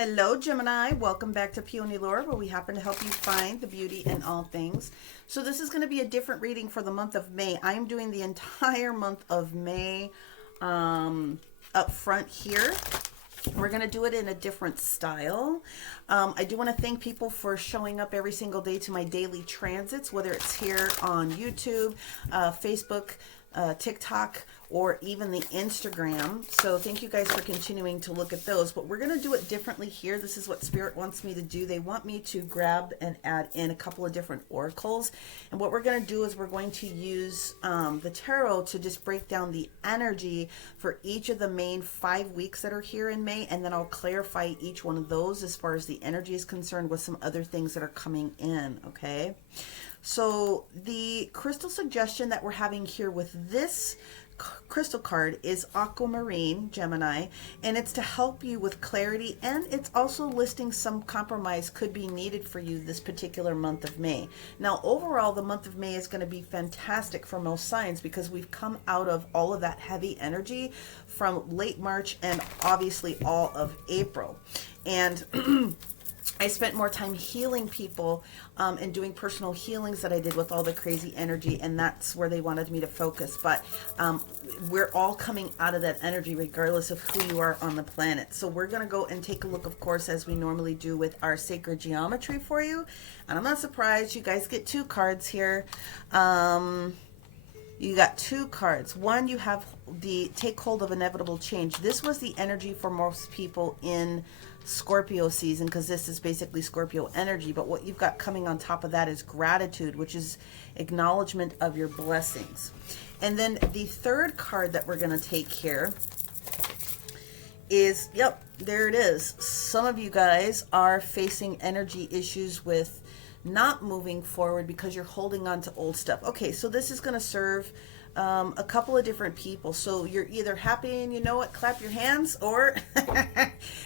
Hello, Gemini. Welcome back to Peony Lore, where we happen to help you find the beauty in all things. So this is going to be a different reading for the month of May. I'm doing the entire month of May up front here. We're going to do it in a different style. I do want to thank people for showing up every single day to my daily transits, whether it's here on YouTube, Facebook, TikTok, or even the Instagram. So thank you guys for continuing to look at those. But we're going to do it differently here. This is what Spirit wants me to do. They want me to grab and add in a couple of different oracles. And what we're going to do is we're going to use the tarot to just break down the energy for each of the main 5 weeks that are here in May. And then I'll clarify each one of those as far as the energy is concerned with some other things that are coming in, okay? So the crystal suggestion that we're having here with this crystal card is Aquamarine, Gemini, and it's to help you with clarity, and it's also listing some compromise could be needed for you this particular month of May. Now, overall, the month of May is going to be fantastic for most signs because we've come out of all of that heavy energy from late March and obviously all of April. And I spent more time healing people and doing personal healings that I did with all the crazy energy, and that's where they wanted me to focus. But we're all coming out of that energy regardless of who you are on the planet. So we're going to go and take a look, of course, as we normally do with our sacred geometry for you. And I'm not surprised. You guys get 2 cards here. You got 2 cards. One, you have the take hold of inevitable change. This was the energy for most people in Scorpio season, because this is basically Scorpio energy. But what you've got coming on top of that is gratitude, which is acknowledgement of your blessings. And then the third card that we're going to take here is, yep, there it is. Some of you guys are facing energy issues with not moving forward because you're holding on to old stuff. Okay, so this is going to serve a couple of different people. So you're either happy and you know it, clap your hands, or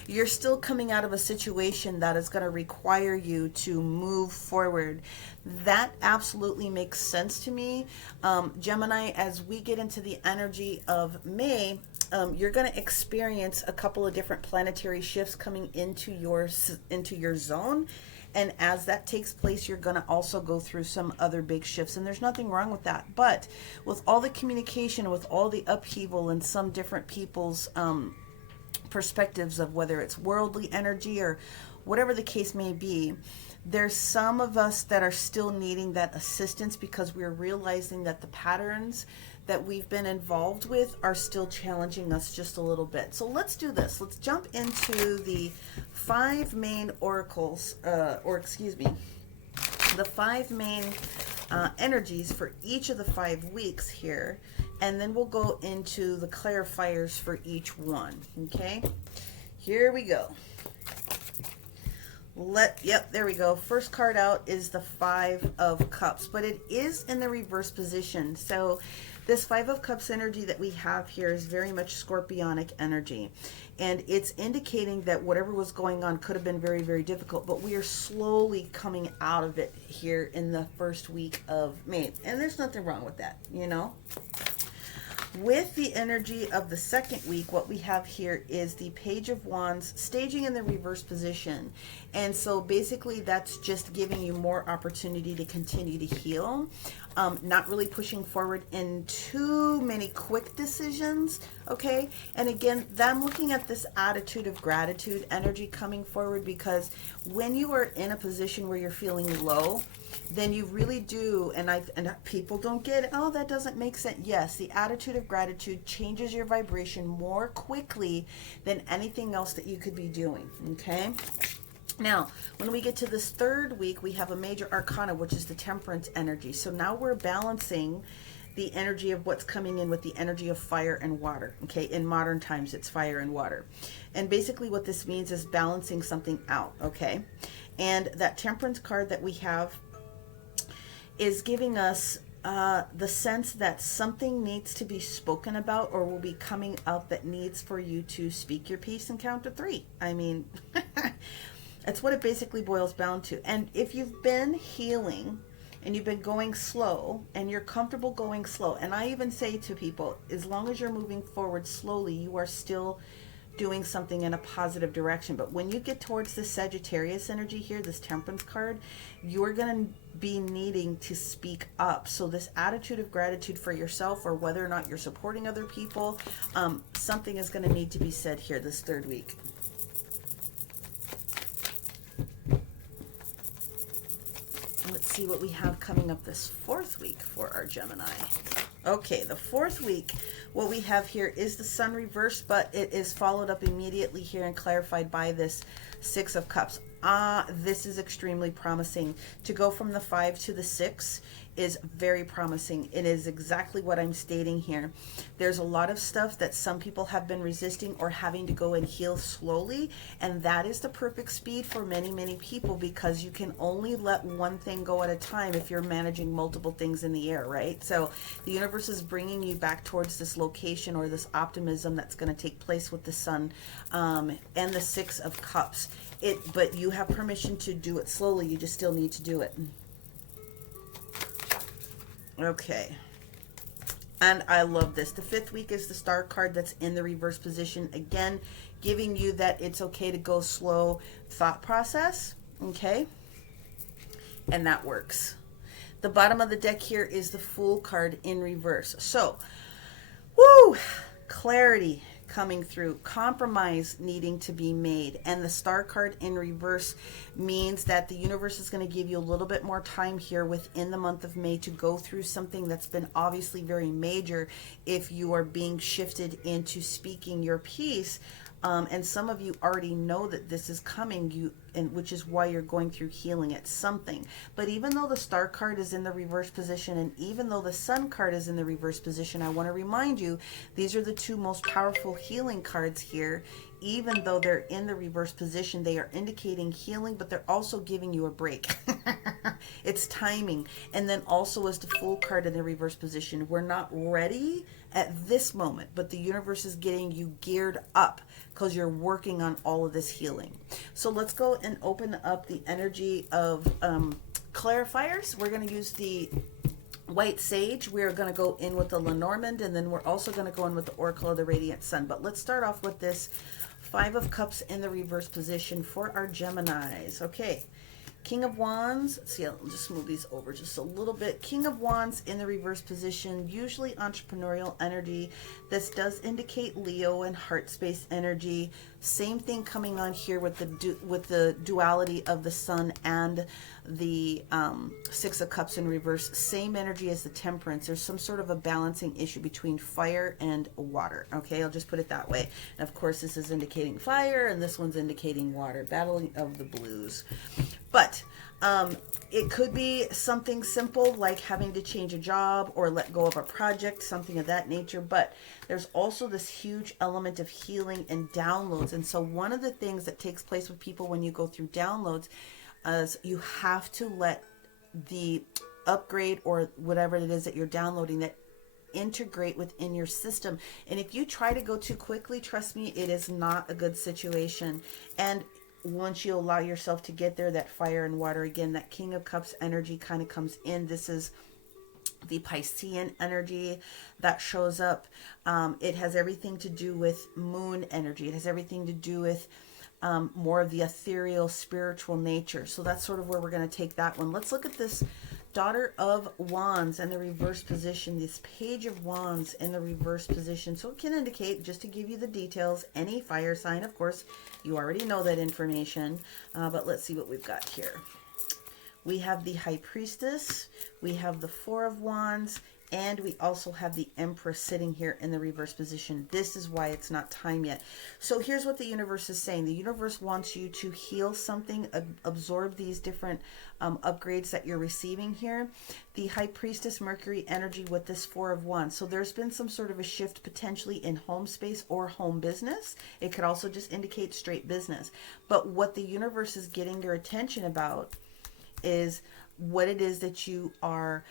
you're still coming out of a situation that is going to require you to move forward. That absolutely makes sense to me. Gemini, as we get into the energy of May, you're going to experience a couple of different planetary shifts coming into your zone. And as that takes place, you're going to also go through some other big shifts. And there's nothing wrong with that. But with all the communication, with all the upheaval and some different people's perspectives of whether it's worldly energy or whatever the case may be, there's some of us that are still needing that assistance because we're realizing that the patterns that we've been involved with are still challenging us just a little bit. So let's do this. Let's jump into the 5 main oracles, the 5 main energies for each of the 5 weeks here. And then we'll go into the clarifiers for each one. Okay, here we go. Yep, there we go. First card out is the 5 of Cups, but it is in the reverse position. So this 5 of Cups energy that we have here is very much scorpionic energy. And it's indicating that whatever was going on could have been very, very difficult, but we are slowly coming out of it here in the first week of May. And there's nothing wrong with that, you know? With the energy of the second week, what we have here is the Page of Wands staging in the reverse position. And so basically that's just giving you more opportunity to continue to heal. Not really pushing forward in too many quick decisions, okay? And again, I'm looking at this attitude of gratitude energy coming forward, because when you are in a position where you're feeling low, then you really do, and people don't get, oh, that doesn't make sense. Yes, the attitude of gratitude changes your vibration more quickly than anything else that you could be doing, okay? Now, when we get to this third week, we have a major arcana, which is the Temperance energy. So now we're balancing the energy of what's coming in with the energy of fire and water. Okay, in modern times, it's fire and water. And basically what this means is balancing something out, okay? And that Temperance card that we have is giving us the sense that something needs to be spoken about or will be coming up that needs for you to speak your piece and count to 3. I mean... That's what it basically boils down to. And if you've been healing and you've been going slow and you're comfortable going slow, and I even say to people, as long as you're moving forward slowly, you are still doing something in a positive direction. But when you get towards this Sagittarius energy here, this Temperance card, you're going to be needing to speak up. So this attitude of gratitude for yourself, or whether or not you're supporting other people, something is going to need to be said here this third week. Let's see what we have coming up this fourth week for our Gemini. Okay, the fourth week, what we have here is the Sun reversed, but it is followed up immediately here and clarified by this Six of Cups. This is extremely promising. To go from the 5 to the 6 is very promising. It is exactly what I'm stating here. There's a lot of stuff that some people have been resisting or having to go and heal slowly, and that is the perfect speed for many people, because you can only let one thing go at a time if you're managing multiple things in the air, right? So the universe is bringing you back towards this location, or this optimism that's going to take place with the Sun and the Six of Cups. But you have permission to do it slowly. You just still need to do it. Okay. And I love this. The fifth week is the Star card that's in the reverse position. Again, giving you that it's okay to go slow thought process. Okay. And that works. The bottom of the deck here is the Fool card in reverse. So, woo! Clarity coming through, compromise needing to be made, and the Star card in reverse means that the universe is going to give you a little bit more time here within the month of May to go through something that's been obviously very major if you are being shifted into speaking your piece. And some of you already know that this is coming, which is why you're going through healing at something. But even though the Star card is in the reverse position, and even though the Sun card is in the reverse position, I want to remind you, these are the two most powerful healing cards here. Even though they're in the reverse position, they are indicating healing, but they're also giving you a break. It's timing. And then also as the Fool card in the reverse position, we're not ready at this moment, but the universe is getting you geared up because you're working on all of this healing. So let's go and open up the energy of clarifiers. We're going to use the White Sage. We're going to go in with the Lenormand, and then we're also going to go in with the Oracle of the Radiant Sun. But let's start off with this Five of Cups in the reverse position for our Geminis. Okay. King of Wands. Let's see, I'll just move these over just a little bit. King of Wands in the reverse position, usually entrepreneurial energy. This does indicate Leo and heart space energy. Same thing coming on here with the duality of the Sun and the Six of Cups in reverse. Same energy as the Temperance. There's some sort of a balancing issue between fire and water. Okay, I'll just put it that way. And of course, this is indicating fire, and this one's indicating water. Battle of the Blues. But it could be something simple like having to change a job or let go of a project, something of that nature. But there's also this huge element of healing and downloads. And so one of the things that takes place with people when you go through downloads is you have to let the upgrade or whatever it is that you're downloading that integrate within your system. And if you try to go too quickly, trust me, it is not a good situation. And once you allow yourself to get there, that fire and water, again, that King of Cups energy kind of comes in. This is the Piscean energy that shows up. It has everything to do with moon energy. It has everything to do with more of the ethereal, spiritual nature. So that's sort of where we're going to take that one. Let's look at this Daughter of Wands in the reverse position, this Page of Wands in the reverse position. So it can indicate, just to give you the details, any fire sign. Of course, you already know that information, but let's see what we've got here. We have the High Priestess, we have the Four of Wands, and we also have the Empress sitting here in the reverse position. This is why it's not time yet. So here's what the universe is saying. The universe wants you to heal something, absorb these different upgrades that you're receiving here. The High Priestess Mercury energy with this Four of Wands. So there's been some sort of a shift potentially in home space or home business. It could also just indicate straight business. But what the universe is getting your attention about is what it is that you are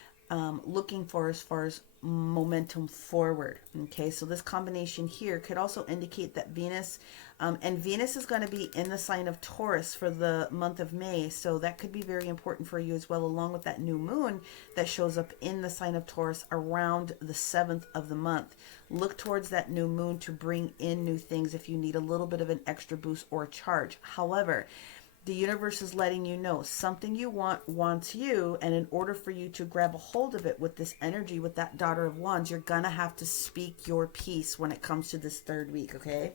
looking for as far as momentum forward. Okay, so this combination here could also indicate that Venus, and Venus is going to be in the sign of Taurus for the month of May, so that could be very important for you as well, along with that new moon that shows up in the sign of Taurus around the 7th of the month. Look towards that new moon to bring in new things if you need a little bit of an extra boost or charge. However, the universe is letting you know something you want wants you, and in order for you to grab a hold of it with this energy, with that Daughter of Wands, you're gonna have to speak your piece when it comes to this third week, okay?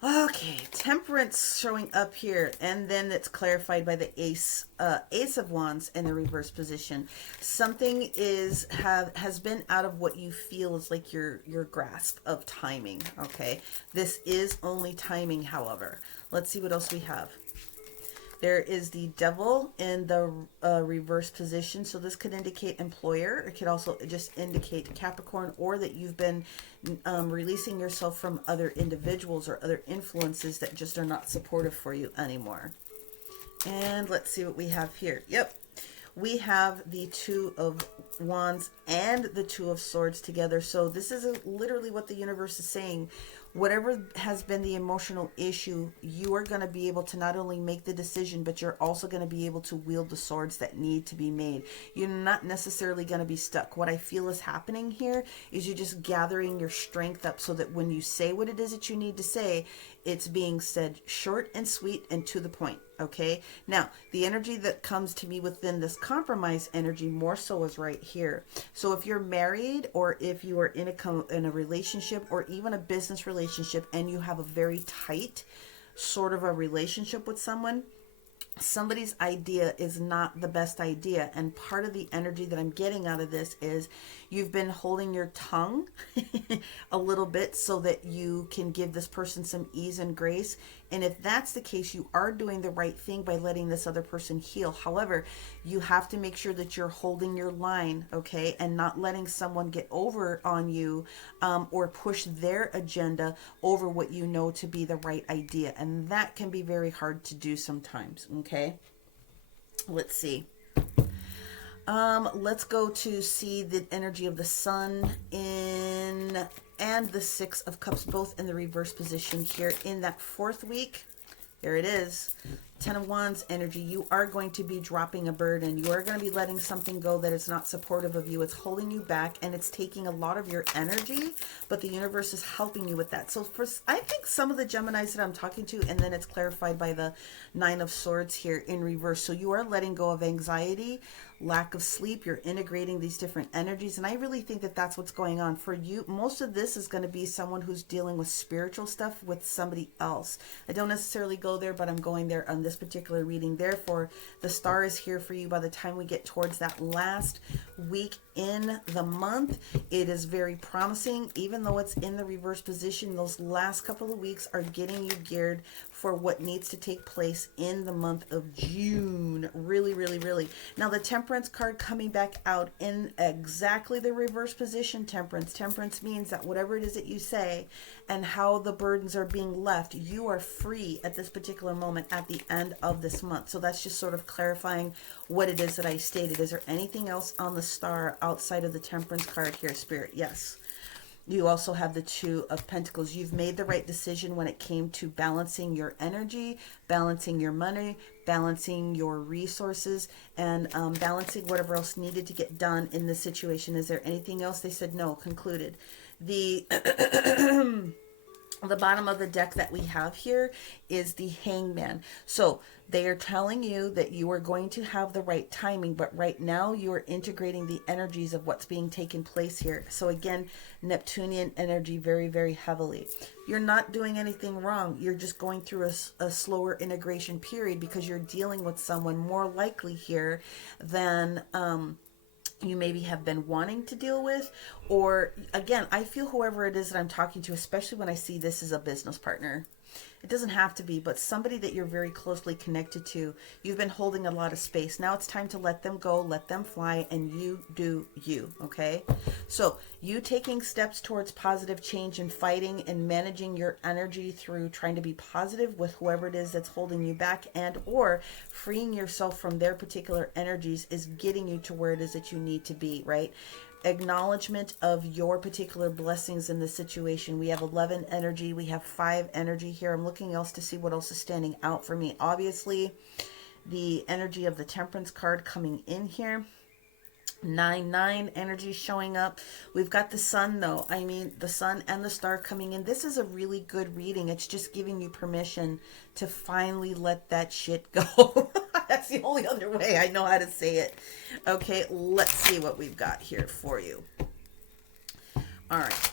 Okay, Temperance showing up here, and then it's clarified by the Ace of Wands in the reverse position. Something has been out of what you feel is like your grasp of timing. Okay, this is only timing. However, let's see what else we have. There is the Devil in the reverse position. So this could indicate employer. It could also just indicate Capricorn, or that you've been releasing yourself from other individuals or other influences that just are not supportive for you anymore. And let's see what we have here. Yep. We have the Two of Wands and the Two of Swords together. So this is literally what the universe is saying. Whatever has been the emotional issue, you are going to be able to not only make the decision, but you're also going to be able to wield the swords that need to be made. You're not necessarily going to be stuck. What I feel is happening here is you're just gathering your strength up so that when you say what it is that you need to say, it's being said short and sweet and to the point. Okay, now the energy that comes to me within this compromise energy more so is right here. So if you're married, or if you are in a relationship, or even a business relationship, and you have a very tight sort of a relationship with someone, somebody's idea is not the best idea. And part of the energy that I'm getting out of this is you've been holding your tongue a little bit so that you can give this person some ease and grace. And if that's the case, you are doing the right thing by letting this other person heal. However, you have to make sure that you're holding your line, okay, and not letting someone get over on you, or push their agenda over what you know to be the right idea. And that can be very hard to do sometimes, okay? Let's see. Let's go to see the energy of the Sun and the Six of Cups, both in the reverse position here in that fourth week. There it is. Ten of Wands energy. You are going to be dropping a burden. You are going to be letting something go that is not supportive of you. It's holding you back, and it's taking a lot of your energy, but the universe is helping you with that. So I think some of the Geminis that I'm talking to, and then it's clarified by the Nine of Swords here in reverse. So you are letting go of anxiety, lack of sleep. You're integrating these different energies, and I really think that that's what's going on for you. Most of this is going to be someone who's dealing with spiritual stuff with somebody else. I don't necessarily go there, but I'm going there on this particular reading. Therefore, the star is here for you by the time we get towards that last week in the month. It is very promising. Even though it's in the reverse position, those last couple of weeks are getting you geared for what needs to take place in the month of June. Really, really, really. Now, the Temperance card coming back out in exactly the reverse position, Temperance. Temperance means that whatever it is that you say and how the burdens are being left, you are free at this particular moment at the end of this month. So that's just sort of clarifying what it is that I stated. Is there anything else on the star outside of the Temperance card here, Spirit? Yes. You also have the Two of Pentacles. You've made the right decision when it came to balancing your energy, balancing your money, balancing your resources, and balancing whatever else needed to get done in this situation. Is there anything else? They said no. Concluded. The the bottom of the deck that we have here is the Hangman. So they are telling you that you are going to have the right timing, but right now you are integrating the energies of what's being taken place here. So again, Neptunian energy very, very heavily. You're not doing anything wrong. You're just going through a slower integration period because you're dealing with someone more likely here than you maybe have been wanting to deal with. Or again, I feel whoever it is that I'm talking to, especially when I see this as a business partner, It doesn't have to be, but somebody that you're very closely connected to. You've been holding a lot of space. Now it's time to let them go, let them fly, and you do you, okay? So you taking steps towards positive change and fighting and managing your energy through trying to be positive with whoever it is that's holding you back, and or freeing yourself from their particular energies is getting you to where it is that you need to be, right? Acknowledgement of your particular blessings in the situation. We have 11 energy. We have 5 energy here. I'm looking else to see what else is standing out for me. Obviously, the energy of the Temperance card coming in here. 9 energy showing up. We've got the sun though. I mean, the sun and the star coming in. This is a really good reading. It's just giving you permission to finally let that shit go. That's the only other way I know how to say it. Okay, let's see what we've got here for you. All right.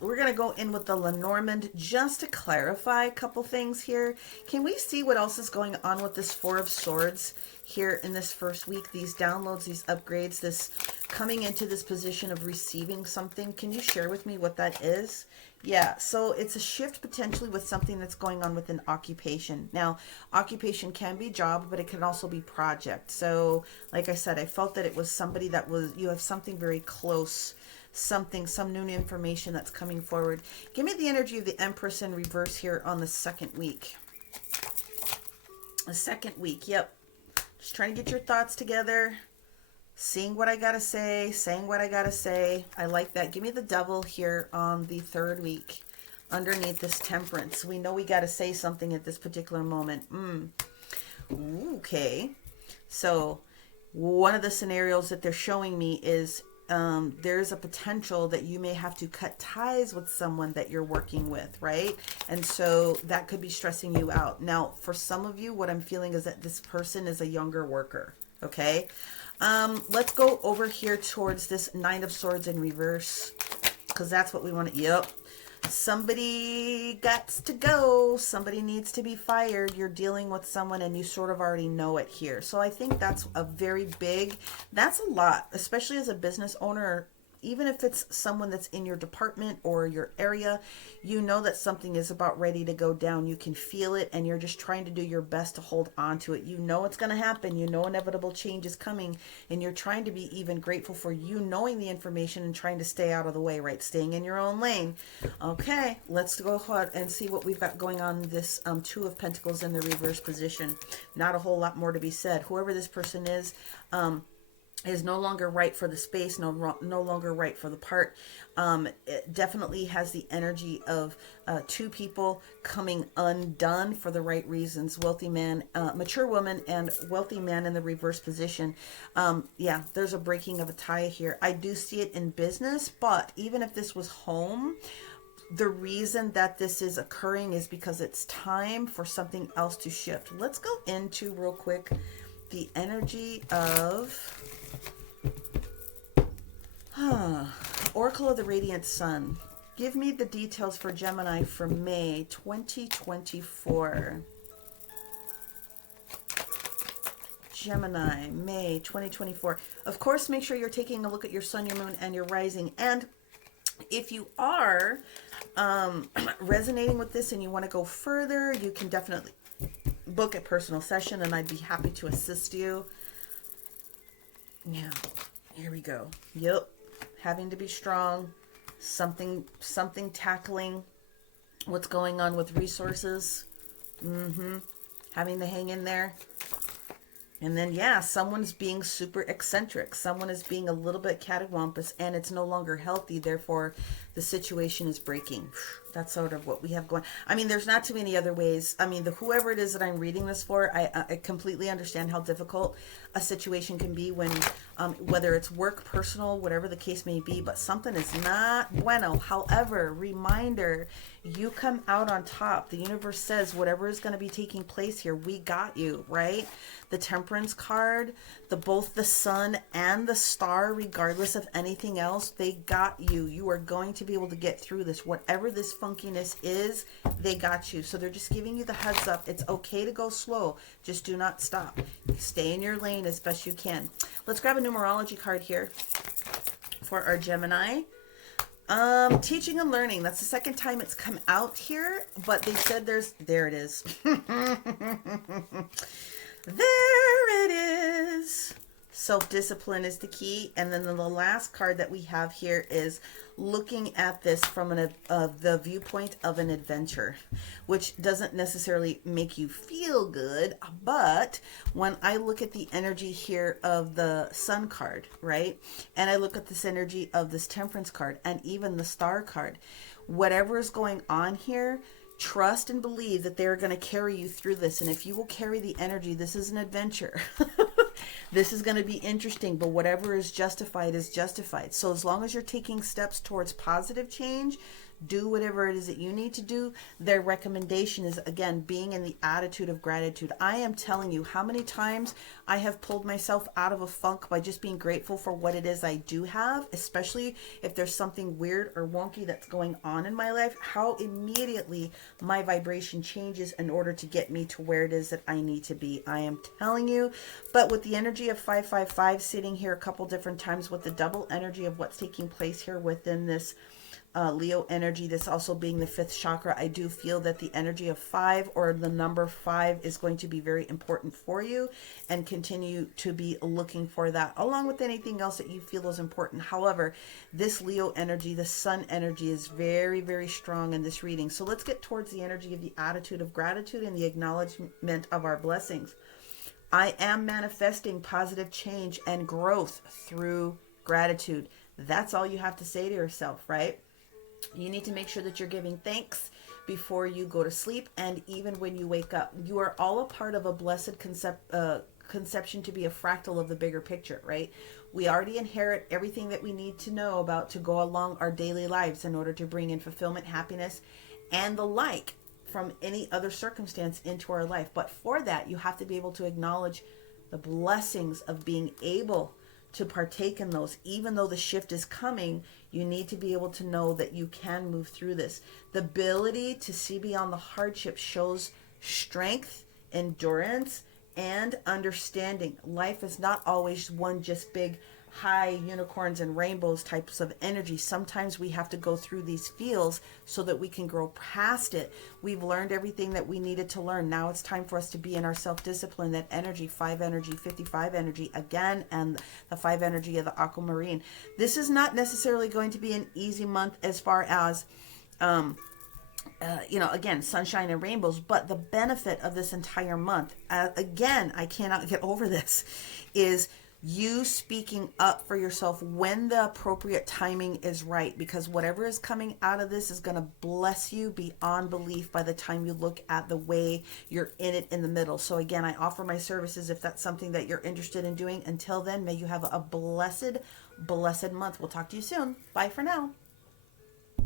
We're going to go in with the Lenormand just to clarify a couple things here. Can we see what else is going on with this Four of Swords here in this first week? These downloads, these upgrades, this coming into this position of receiving something. Can you share with me what that is? Yeah, so it's a shift potentially with something that's going on with an occupation. Now, occupation can be job, but it can also be project. So, like I said, I felt that it was somebody that was, you have something very close, something, some new information that's coming forward. Give me the energy of the Empress in reverse here on the second week. The second week, yep. Just trying to get your thoughts together. Seeing what I gotta say, saying what I gotta say. I like that. Give me the Devil here on the third week. Underneath this Temperance. We know we gotta say something at this particular moment. Okay. So, one of the scenarios that they're showing me is there's a potential that you may have to cut ties with someone that you're working with, right? And so that could be stressing you out. Now, for some of you, what I'm feeling is that this person is a younger worker, okay? Let's go over here towards this Nine of Swords in reverse, because that's what we want to, yep. Somebody gots to go. Somebody needs to be fired. You're dealing with someone and you sort of already know it here. So I think that's a very big, that's a lot, especially as a business owner. Even if it's someone that's in your department or your area, you know that something is about ready to go down. You can feel it and you're just trying to do your best to hold on to it. You know it's going to happen. You know inevitable change is coming and you're trying to be even grateful for you knowing the information and trying to stay out of the way, right? Staying in your own lane. Okay, let's go ahead and see what we've got going on. This Two of Pentacles in the reverse position. Not a whole lot more to be said. Whoever this person is no longer right for the space, no longer right for the part. It definitely has the energy of two people coming undone for the right reasons. Wealthy man, mature woman, and wealthy man in the reverse position. Yeah, there's a breaking of a tie here. I do see it in business, but even if this was home, the reason that this is occurring is because it's time for something else to shift. Let's go into real quick the energy of Oracle of the Radiant Sun. Give me the details for Gemini for May 2024. Gemini, May 2024. Of course, make sure you're taking a look at your sun, your moon, and your rising. And if you are resonating with this and you want to go further, you can definitely book a personal session and I'd be happy to assist you. Yeah, here we go. Yep. Having to be strong, something tackling what's going on with resources, having to hang in there. And then, yeah, someone's being super eccentric. Someone is being a little bit cattywampus and it's no longer healthy. Therefore, the situation is breaking. That's sort of what we have going. I mean, there's not too many other ways. I mean, whoever it is that I'm reading this for, I completely understand how difficult a situation can be when, whether it's work, personal, whatever the case may be, but something is not bueno. However, reminder, you come out on top. The universe says whatever is going to be taking place here, we got you, right? The Temperance card, both the sun and the star, regardless of anything else, they got you. You are going to be able to get through this. Whatever this funkiness is, they got you. So they're just giving you the heads up. It's okay to go slow. Just do not stop. Stay in your lane as best you can. Let's grab a numerology card here for our Gemini. Teaching and learning. That's the second time it's come out here, but they said there it is. There it is. Self-discipline is the key. And then the last card that we have here is looking at this from the viewpoint of an adventure, which doesn't necessarily make you feel good. But when I look at the energy here of the Sun card, right? And I look at this energy of this Temperance card and even the Star card, whatever is going on here, trust and believe that they're going to carry you through this. And if you will carry the energy, this is an adventure. This is going to be interesting, but whatever is justified is justified. So as long as you're taking steps towards positive change, do whatever it is that you need to do. Their recommendation is, again, being in the attitude of gratitude. I am telling you how many times I have pulled myself out of a funk by just being grateful for what it is I do have, especially if there's something weird or wonky that's going on in my life, how immediately my vibration changes in order to get me to where it is that I need to be. I am telling you. But with the energy of 555 sitting here a couple different times, with the double energy of what's taking place here within this Leo energy, this also being the fifth chakra, I do feel that the energy of 5 or the number 5 is going to be very important for you, and continue to be looking for that along with anything else that you feel is important. However, this Leo energy, the Sun energy, is very, very strong in this reading. So let's get towards the energy of the attitude of gratitude and the acknowledgement of our blessings. I am manifesting positive change and growth through gratitude. That's all you have to say to yourself, right? You need to make sure that you're giving thanks before you go to sleep and even when you wake up. You are all a part of a blessed conception to be a fractal of the bigger picture, right? We already inherit everything that we need to know about to go along our daily lives in order to bring in fulfillment, happiness, and the like from any other circumstance into our life. But for that, you have to be able to acknowledge the blessings of being able to partake in those. Even though the shift is coming, you need to be able to know that you can move through this. The ability to see beyond the hardship shows strength, endurance, and understanding. Life is not always one just big high unicorns and rainbows types of energy. Sometimes we have to go through these feels so that we can grow past it. We've learned everything that we needed to learn. Now it's time for us to be in our self-discipline, that energy, 5 energy, 55 energy again, and the 5 energy of the aquamarine. This is not necessarily going to be an easy month as far as again, sunshine and rainbows, but the benefit of this entire month, again, I cannot get over this, is you speaking up for yourself when the appropriate timing is right, because whatever is coming out of this is going to bless you beyond belief by the time you look at the way you're in it in the middle. So again, I offer my services if that's something that you're interested in doing. Until then, may you have a blessed month. We'll talk to you soon. Bye for now.